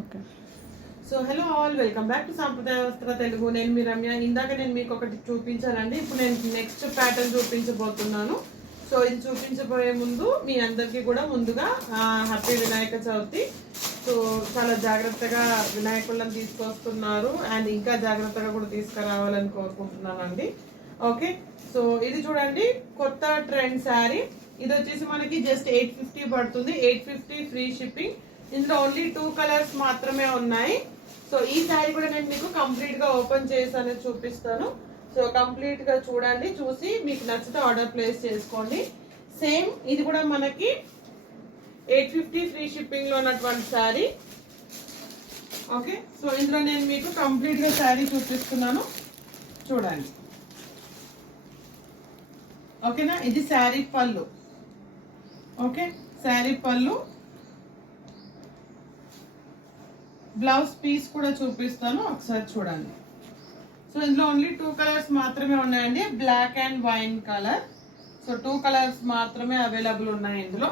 Okay. So hello all, welcome back to సాంప్రదాయ వస్త్ర తెలుగు. నేను మీ రమ్య. ఇందాక నేను మీకు ఒకటి చూపించానండి. ఇప్పుడు నేను నెక్స్ట్ ప్యాటర్న్ చూపించబోతున్నాను. సో ఇది చూపించబోయే ముందు మీ అందరికీ కూడా ముందుగా హ్యాపీ వినాయక చవితి. సో చాలా జాగ్రత్తగా వినాయకులను తీసుకొస్తున్నారు అండ్ ఇంకా జాగ్రత్తగా కూడా తీసుకురావాలని కోరుకుంటున్నానండి. ఓకే, సో ఇది చూడండి, కొత్త ట్రెండ్ శారీ. ఇది వచ్చేసి మనకి జస్ట్ 850 పడుతుంది. 850 ఫ్రీ షిప్పింగ్. ఇందులో ఓన్లీ 2 కలర్స్ మాత్రమే ఉన్నాయి. సో ఈ శారీ కూడా నేను మీకు కంప్లీట్ గా ఓపెన్ చేసి చూపిస్తాను. సో కంప్లీట్ గా చూడండి, చూసి మీకు నచ్చితే ఆర్డర్ ప్లేస్ చేసుకోండి. సేమ్ ఇది కూడా మనకి 850 ఫ్రీ షిప్పింగ్ లో ఉన్నటువంటి శారీ. ఓకే, సో ఇందులో నేను మీకు కంప్లీట్ గా శారీ చూపిస్తున్నాను, చూడండి. ఓకేనా, ఇది శారీ పళ్ళు. ఓకే, శారీ పళ్ళు. బ్లౌజ్ పీస్ కూడా చూపిస్తాను, ఒకసారి చూడండి. సో ఇందులో ఓన్లీ 2 కలర్స్ మాత్రమే ఉన్నాయండి, black and wine colour. So 2 colours మాత్రమే అవైలబుల్ ఉన్నాయి ఇందులో.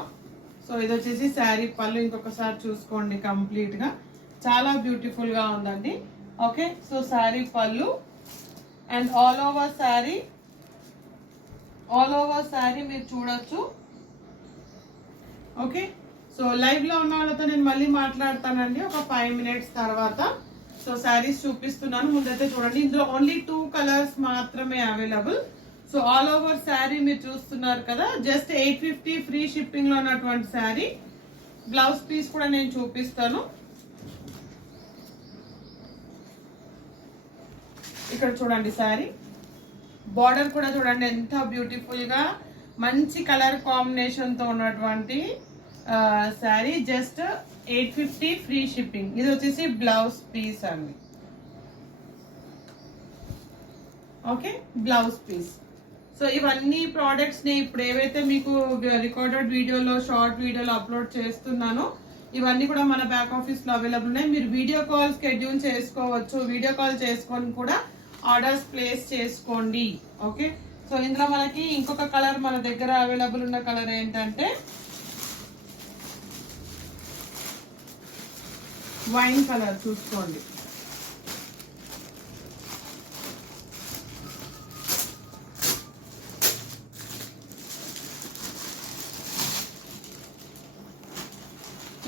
సో ఇది వచ్చేసి శారీ పళ్ళు. ఇంకొకసారి చూసుకోండి, కంప్లీట్ గా చాలా బ్యూటిఫుల్ గా ఉందండి. ఓకే, సో శారీ పళ్ళు అండ్ ఆల్ ఓవర్ శారీ మీరు చూడొచ్చు. ఓకే, సో లైవ్ లో ఉన్న వాళ్ళతో నేను మళ్ళీ మాట్లాడతానండి ఒక 5 మినిట్స్ తర్వాత. సో శారీస్ చూపిస్తున్నాను, ముందైతే చూడండి. ఇందులో ఓన్లీ 2 కలర్స్ మాత్రమే available. So all over sari మీరు చూస్తున్నారు కదా, జస్ట్ 850 ఫ్రీ షిప్పింగ్ లో ఉన్నటువంటి శారీ. బ్లౌజ్ పీస్ కూడా నేను చూపిస్తాను. ఇక్కడ చూడండి శారీ బార్డర్ కూడా చూడండి ఎంత బ్యూటిఫుల్ గా మంచి కలర్ కాంబినేషన్ తో ఉన్నటువంటి శారీ. Just 850 free shipping. ఇది వచ్చేసి బ్లౌజ్ పీస్ అండి. Okay, blouse piece. సో ఇవన్నీ ప్రోడక్ట్స్ ని ఇప్పుడు ఏవైతే మీకు రికార్డెడ్ వీడియోలో, షార్ట్ వీడియోలో అప్లోడ్ చేస్తున్నానో ఇవన్నీ కూడా మన బ్యాక్ ఆఫీస్ లో అవైలబుల్ ఉన్నాయి. మీరు వీడియో కాల్ షెడ్యూల్ చేసుకోవచ్చు. వీడియో కాల్ చేసుకొని కూడా ఆర్డర్స్ ప్లేస్ చేసుకోండి. ఓకే, సో ఇందులో మనకి ఇంకొక కలర్ మన దగ్గర అవైలబుల్ ఉన్న కలర్ ఏంటంటే వైన్ కలర్. చూసుకోండి,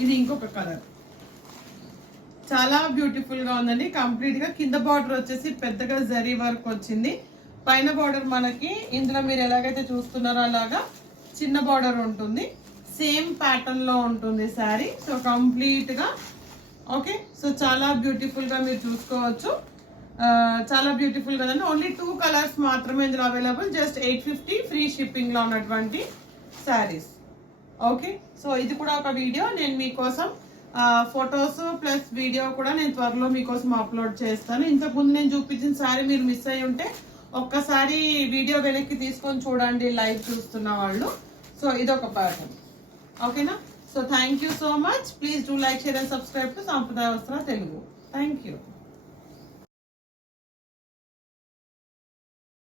ఇది ఇంకొక కలర్. చాలా బ్యూటిఫుల్ గా ఉందండి. కంప్లీట్ గా కింద బార్డర్ వచ్చేసి పెద్దగా జరీ వర్క్ వచ్చింది. పైన బార్డర్ మనకి ఇందులో మీరు ఎలాగైతే చూస్తున్నారో అలాగా చిన్న బార్డర్ ఉంటుంది. సేమ్ ప్యాటర్న్ లో ఉంటుంది శారీ. సో కంప్లీట్ గా ఓకే, సో చాలా బ్యూటిఫుల్ గా మీరు చూసుకోవచ్చు. చాలా బ్యూటిఫుల్ గా ఓన్లీ 2 కలర్స్ మాత్రమే ఇందులో అవైలబుల్. జస్ట్ 850 ఫ్రీ షిప్పింగ్ లో ఉన్నటువంటి శారీస్. ఓకే, సో ఇది కూడా ఒక వీడియో నేను మీకోసం ఫొటోస్ ప్లస్ వీడియో కూడా నేను త్వరలో మీకోసం అప్లోడ్ చేస్తాను. ఇంతకుముందు నేను చూపించిన శారీ మీరు మిస్ అయ్యి ఉంటే ఒక్కసారి వీడియో వెనక్కి తీసుకొని చూడండి, లైవ్ చూస్తున్న వాళ్ళు. సో ఇదొక ప్యాటర్న్. ఓకేనా, so thank you so much. Please do like, share and subscribe to సాంప్రదాయ వస్త్ర తెలుగు. Thank you.